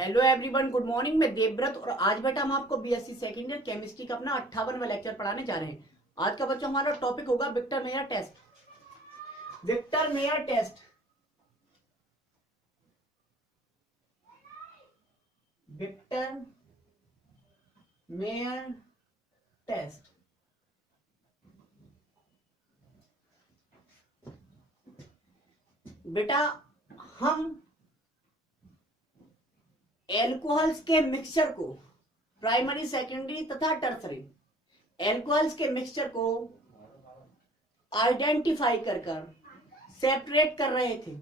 Hello everyone, good morning. मैं देवव्रत और आज बेटा हम आपको बीएससी सेकेंड ईयर केमिस्ट्री का अपना 58वां लेक्चर पढ़ाने जा रहे हैं। आज का बच्चों हमारा टॉपिक होगा Victor Meyer test. Victor Meyer test, Victor Meyer test. बेटा हम एल्कोहल्स के मिक्सचर को प्राइमरी, सेकेंडरी तथा टर्सरी एल्कोहल्स के मिक्सचर को आइडेंटिफाई कर सेपरेट कर रहे थे।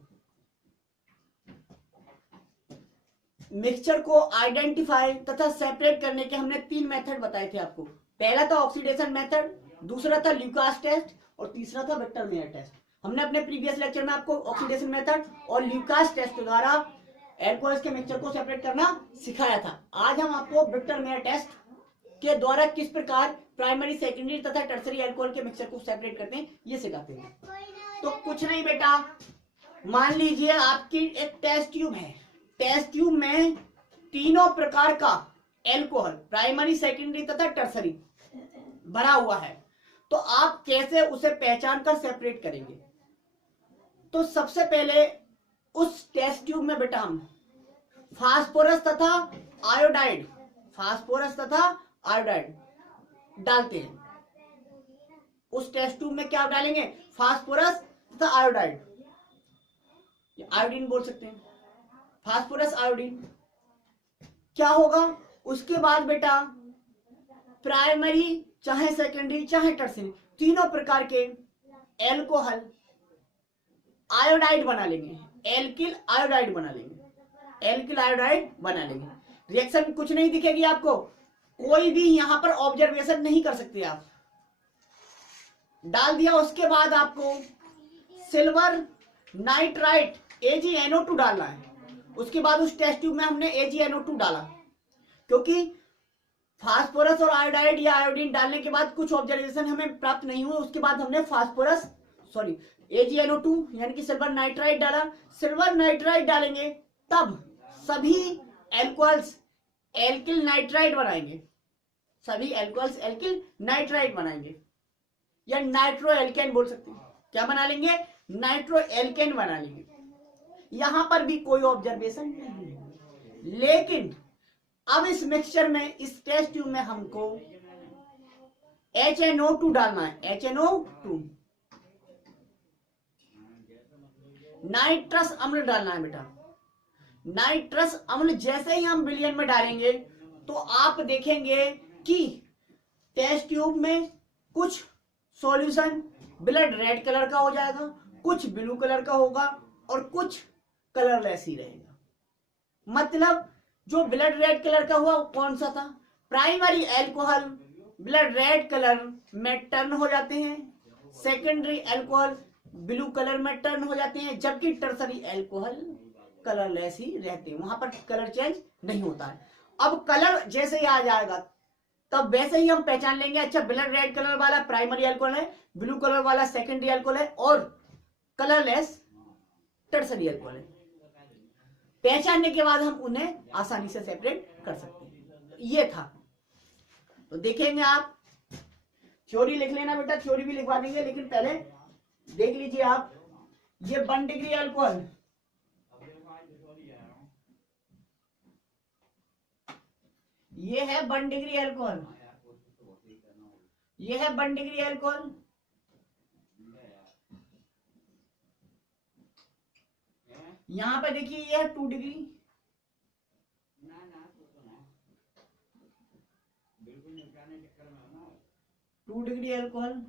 मिक्सचर को आइडेंटिफाई तथा सेपरेट करने के हमने 3 मेथड बताए थे आपको। पहला था ऑक्सीडेशन मेथड, दूसरा था ल्यूकास टेस्ट और तीसरा था विक्टर मेयर टेस्ट। हमने अपने प्रीवियस लेक्चर में आपको ऑक्सीडेशन मेथड और ल्यूकास टेस्ट के द्वारा एल्कोहल्स के मिक्सचर को सेपरेट करना सिखाया था। आज हम आपको विक्टर मेयर टेस्ट के द्वारा किस प्रकार प्राइमरी, सेकेंडरी तथा टर्सरी एल्कोहल के मिक्सचर को सेपरेट करते हैं ये सिखाते हैं। तो कुछ नहीं बेटा, मान लीजिए आपकी एक टेस्ट ट्यूब है। टेस्ट ट्यूब में तीनों प्रकार का एल्कोहल प्राइमरी, सेकेंडरी तथा टर्सरी भरा हुआ है। तो आप कैसे उसे पहचान कर सेपरेट करेंगे? तो सबसे पहले उस टेस्ट ट्यूब में बेटा हम फास्फोरस तथा आयोडाइड डालते हैं। उस टेस्ट ट्यूब में क्या डालेंगे? फास्फोरस तथा आयोडाइड, आयोडीन बोल सकते हैं, फास्फोरस आयोडीन। क्या होगा उसके बाद बेटा? प्राइमरी चाहे सेकेंडरी चाहे टर्सरी तीनों प्रकार के एल्कोहल आयोडाइड बना लेंगे, एल्किल आयोडाइड बना लेंगे। रिएक्शन कुछ नहीं दिखेगी आपको, कोई भी यहां पर ऑब्जर्वेशन नहीं कर सकते आप। डाल दिया, उसके बाद आपको सिल्वर नाइट्राइट AgNO2 डालना है। उसके बाद उस टेस्ट ट्यूब में हमने AgNO2 डाला, क्योंकि फास्फोरस और आयोडाइड या आयोडीन डालने के बाद कुछ ऑब्जर्वेशन हमें प्राप्त नहीं हुए। उसके बाद हमने AgNO2 यानी कि सिल्वर नाइट्राइड डाला। सिल्वर नाइट्राइड डालेंगे तब सभी एल्कोहल्स एल्किल नाइट्राइड बनाएंगे, या नाइट्रो एल्केन बोल सकते हैं। क्या बना लेंगे? नाइट्रो एल्केन बना लेंगे। यहां पर भी कोई ऑब्जर्वेशन नहीं है। लेकिन अब इस मिक्सचर में, इस टेस्ट ट्यूब में हमको HNO2 डालना है। HNO2 नाइट्रस अम्ल डालना है बेटा। नाइट्रस अम्ल जैसे ही हम विलयन में डालेंगे तो आप देखेंगे कि टेस्ट ट्यूब में कुछ सॉल्यूशन ब्लड रेड कलर का हो जाएगा, कुछ ब्लू कलर का होगा और कुछ कलरलेस ही रहेगा। मतलब जो ब्लड रेड कलर का हुआ कौन सा था? Primary alcohol blood red colour में टर्न हो जाते हैं, सेकेंडरी एल्कोहल ब्लू कलर में टर्न हो जाते हैं, जबकि टर्सरी एल्कोहल कलरलेस ही रहते हैं, वहां पर कलर चेंज नहीं होता है। अब कलर जैसे ही आ जाएगा तब वैसे ही हम पहचान लेंगे, अच्छा ब्लड रेड कलर वाला प्राइमरी एल्कोहल है, ब्लू कलर वाला सेकेंडरी एल्कोहल है और कलरलेस टर्सरी एल्कोहल है। पहचानने के बाद हम उन्हें आसानी से सेपरेट कर सकते हैं। ये था। तो देखेंगे आप, थ्योरी लिख लेना बेटा, थ्योरी भी लिखवा देंगे, लेकिन पहले देख लीजिए आप। ये 1 डिग्री एल्कोहल, ये है 1 डिग्री एल्कोहल, ये है 1 डिग्री एल्कोहल। यहां पे देखिए ये है 2 डिग्री, 2 डिग्री एल्कोहल।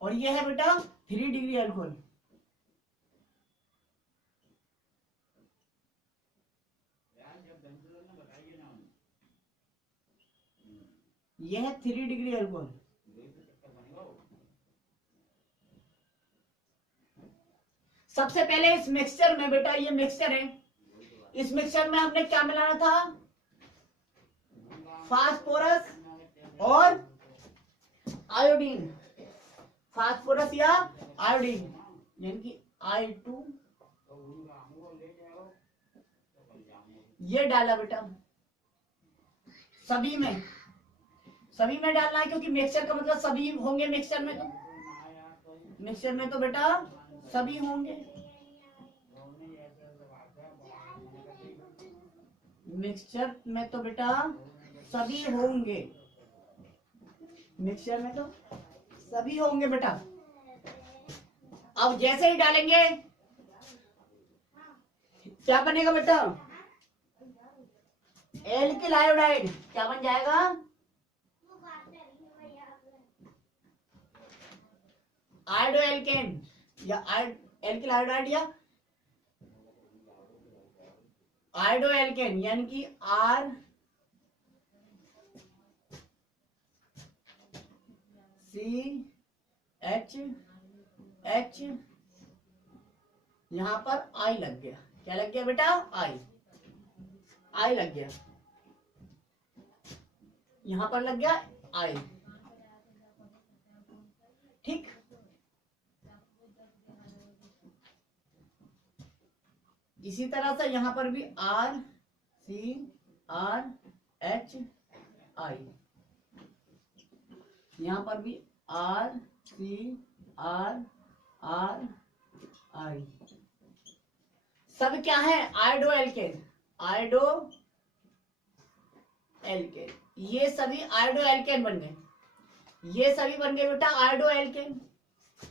और ये है बेटा 3 डिग्री एल्कोहल। ये है 3 डिग्री एल्कोहल। सबसे पहले इस मिक्सचर में बेटा, ये मिक्सचर है, इस मिक्सचर में हमने क्या मिलाना था? फास्फोरस और आयोडीन, फास्फोरस या आयोडीन, यानी कि I2 ये डाला बेटा, सभी में डालना है क्योंकि मिक्सचर का मतलब सभी होंगे मिक्सचर में, तो बेटा सभी होंगे, मिक्सचर में तो बेटा सभी होंगे, मिक्सचर में तो सभी होंगे बेटा। अब जैसे ही डालेंगे क्या बनेगा बेटा, एल्किल आयोडाइड क्या बन जाएगा, आयोडो एल्केन या एल्किल आयोडाइड या आयोडो एल्केन, यानी कि R CH यहां पर I लग गया, क्या लग गया बेटा, I लग गया, यहां पर लग गया I, ठीक। इसी तरह से यहां पर भी RCRHI, यहां पर भी RCRI, सब क्या है, आयोडो एल्केन, ये सभी आयोडो एल्केन बन गए, ये सभी बन गए बेटा आयोडो एल्केन,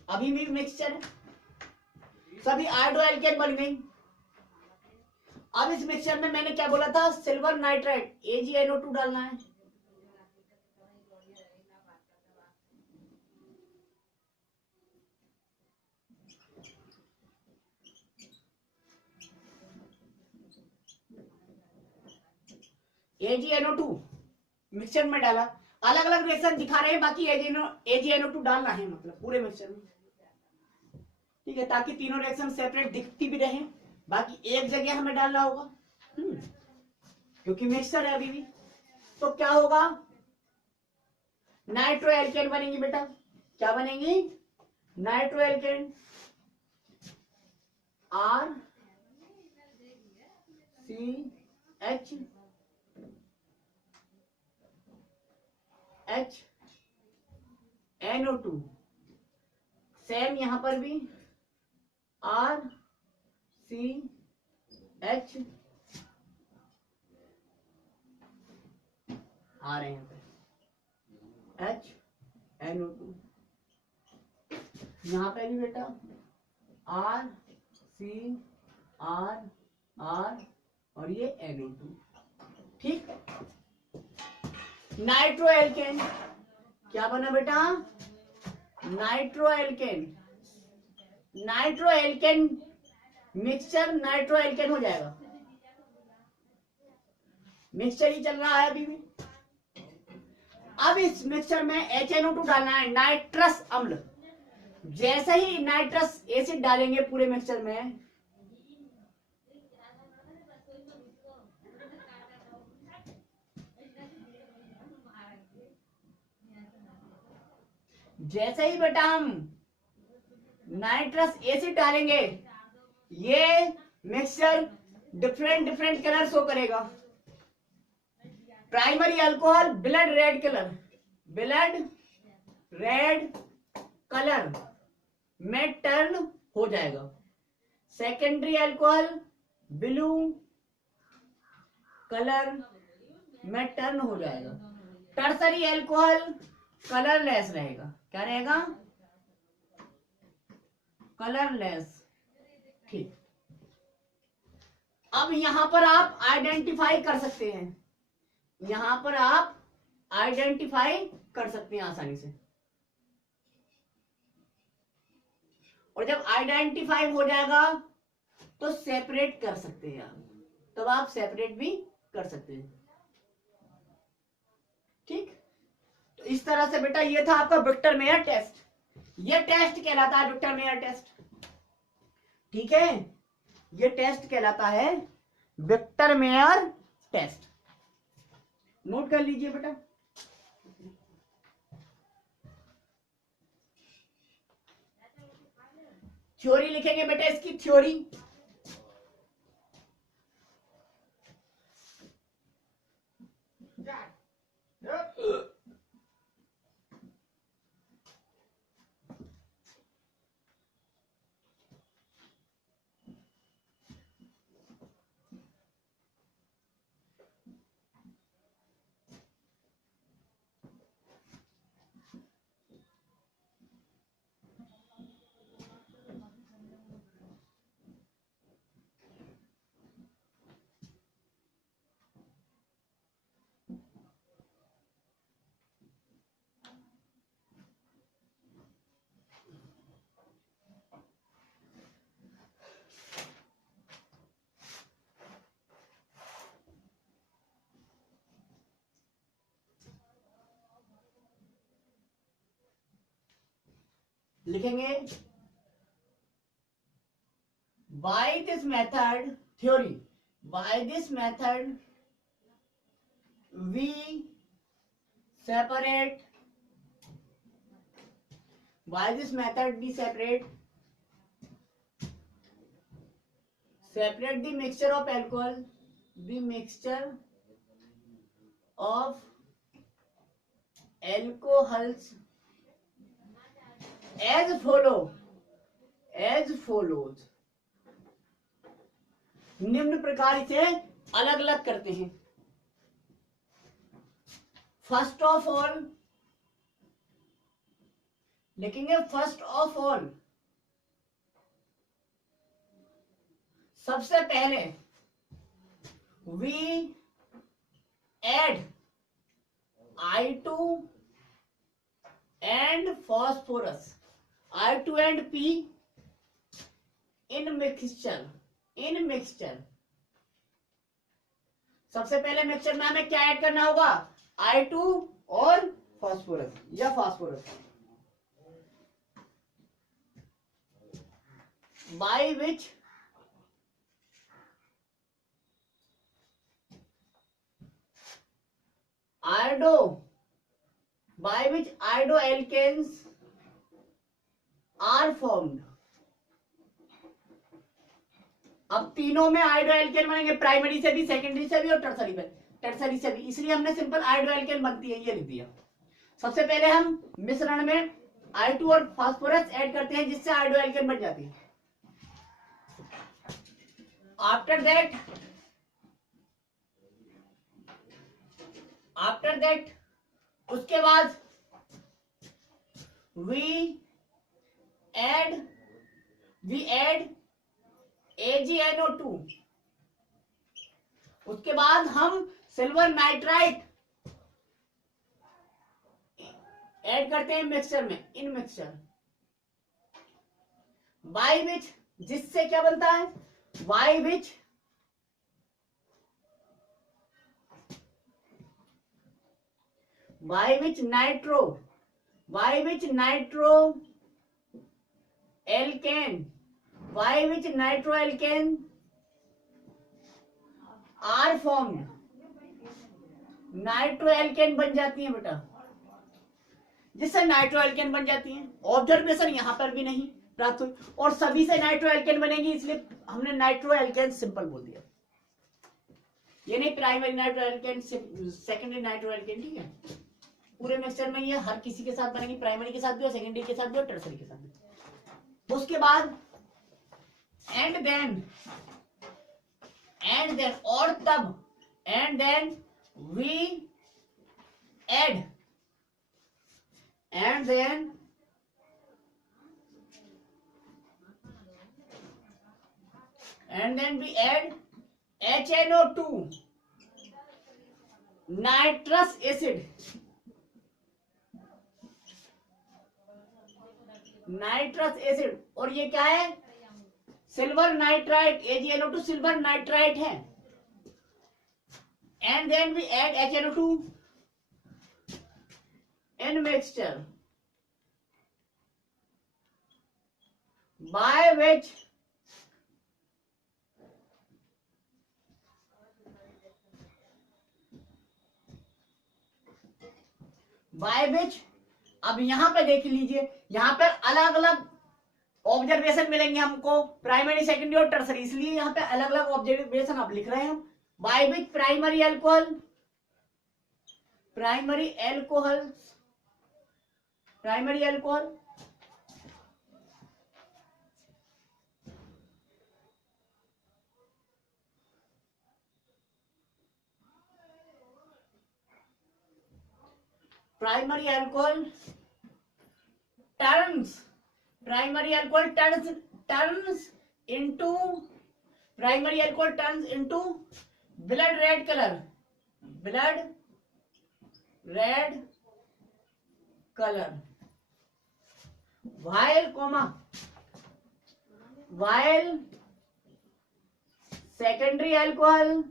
अभी भी मिक्सचर है, सभी आयोडो एल्केन बन गई। अब इस मिक्सचर में मैंने क्या बोला था, सिल्वर नाइट्राइड AgNO2 डालना है, AgNO2 मिक्सचर में डाला, अलग अलग रिएक्शन दिखा रहे हैं, बाकी AgNO2 डालना है मतलब पूरे मिक्सचर में, ठीक है, ताकि तीनों रिएक्शन सेपरेट दिखती भी रहे, बाकी एक जगह हमें डालना होगा, क्योंकि मिक्सचर है अभी भी। तो क्या होगा, नाइट्रो एल्केन बनेंगी बेटा, क्या बनेंगी, नाइट्रो एल्केन, RCHNO2, सेम यहां पर भी RCH आ रहे हैं HNO2, यहां पे भी बेटा RCR और ये NO2, ठीक। नाइट्रो एल्केन क्या बना बेटा, nitro alkene mixture nitro alkene हो जाएगा, मिक्सचर ही चल रहा है अभी भी। अब इस मिक्सचर में HNO2 डालना है, नाइट्रस अम्ल, जैसे ही नाइट्रस एसिड डालेंगे पूरे मिक्सचर में, जैसे ही बेटा हम नाइट्रस एसिड डालेंगे ये मिक्सचर डिफरेंट कलर शो करेगा, primary alcohol blood red colour में टर्न हो जाएगा, सेकेंडरी अल्कोहल ब्लू कलर में टर्न हो जाएगा, टर्सरी अल्कोहल कलरलेस रहेगा, क्या रहेगा, कलरलेस, ठीक। अब यहां पर आप आइडेंटिफाई कर सकते हैं, यहां पर आप आइडेंटिफाई कर सकते हैं आसानी से, और जब आइडेंटिफाई हो जाएगा तो सेपरेट कर सकते हैं आप, तब आप सेपरेट भी कर सकते हैं, ठीक। तो इस तरह से बेटा ये था आपका विक्टर मेयर टेस्ट, ये टेस्ट कहलाता है विक्टर मेयर टेस्ट, ठीक है, ये टेस्ट कहलाता है विक्टर मेयर टेस्ट, नोट कर लीजिए बेटा। थ्योरी लिखेंगे बेटा, इसकी थ्योरी। लिखेंगे by this method, theory, by this method we separate, by this method we separate the mixture of alcohol, the mixture of alcohols as follows, निम्न प्रकार से अलग अलग करते हैं। फर्स्ट ऑफ ऑल लिखेंगे, फर्स्ट ऑफ ऑल सबसे पहले we add I2 and phosphorus, I2 and P in mixture, सबसे पहले मिक्सचर में हमें क्या ऐड करना होगा, I2 और फास्फोरस या phosphorus, by which iodoalkanes are formed। अब तीनों में आयोडो एल्केन बनेंगे, प्राइमरी से भी, सेकेंडरी से भी और टर्सरी से भी, इसलिए हमने सिंपल आयोडो एल्केन बनती है ये लिख दिया। सबसे पहले हम मिश्रण में I2 और फास्फोरस ऐड करते हैं जिससे आयोडो एल्केन बन जाती है। आफ्टर दैट उसके बाद वी एड AgNO2, उसके बाद हम सिल्वर नाइट्राइट ऐड करते हैं मिक्सचर में, इन मिक्सचर, बाय विच, जिससे क्या बनता है, बाय विच नाइट्रोएल्केन आर फॉर्म्ड, नाइट्रोएल्केन बन जाती है बेटा, जिससे नाइट्रोएल्केन बन जाती है। ऑब्जर्वेशन यहां पर भी नहीं प्राप्त हुई, और सभी से नाइट्रोएल्केन बनेगी, इसलिए हमने नाइट्रोएल्केन सिंपल बोल दिया, ये नहीं प्राइमरी नाइट्रोएल्केन, सेकेंडरी नाइट्रोएल्केन, ठीक है। पूरे मिक्सचर में ये हर किसी के साथ बनेगी, प्राइमरी के साथ भी और सेकेंडरी के साथ भी और टर्सरी के साथ भी। उसके बाद एंड देन और तब and then we add HNO2 nitrous acid, और ये क्या है, silver nitrite, AgNO2 silver nitrite है। And then we add HNO2 in mixture by which अब यहां पर देख लीजिए, यहां पर अलग अलग ऑब्जर्वेशन मिलेंगे हमको प्राइमरी, सेकेंडरी और टर्सरी, इसलिए यहाँ पे अलग अलग ऑब्जर्वेशन आप लिख रहे हैं हम। By which primary alcohol, primary alcohol, primary alcohol primary alcohol turns, primary alcohol turns into, primary alcohol turns into blood red color, blood red color, while comma, while secondary alcohol,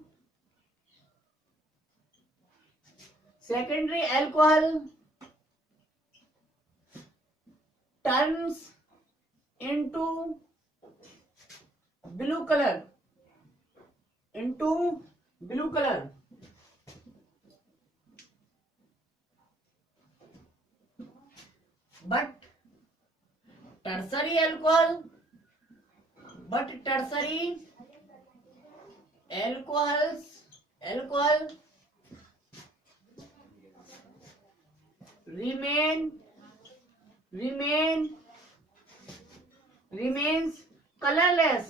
secondary alcohol turns into blue color, into blue color, but tertiary alcohol, but tertiary alcohols, alcohol remains colorless,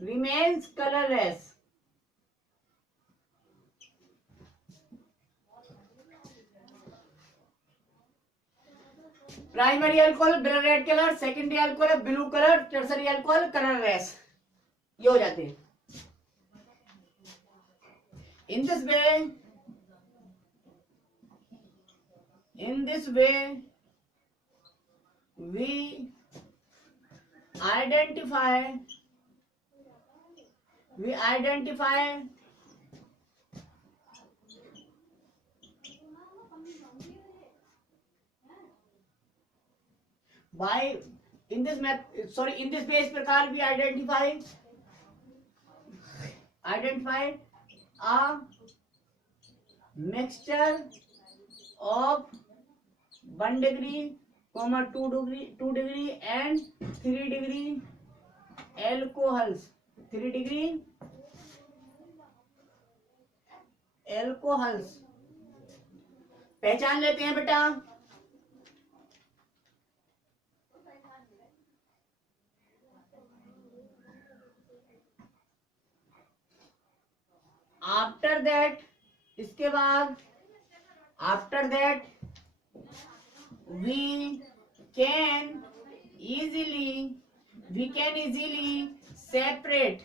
remains colorless, primary alcohol blood red colour, secondary alcohol blue colour, tertiary alcohol colourless, ये हो जाते हैं। In this way, we identify by, in this way इस प्रकार we identify a mixture of 1 degree, 2 degree and 3 degree alcohols, 3 degree alcohols पहचान लेते हैं बेटा। आफ्टर दैट, इसके बाद after that we can easily separate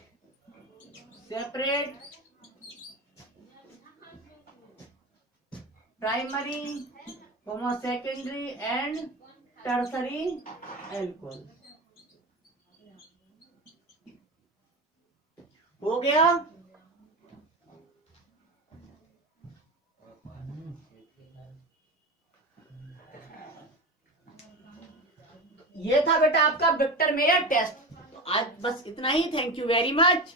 primary, secondary and tertiary alcohol। हो गया। ये था बेटा आपका विक्टर मेयर टेस्ट। तो आज बस इतना ही। Thank you very much.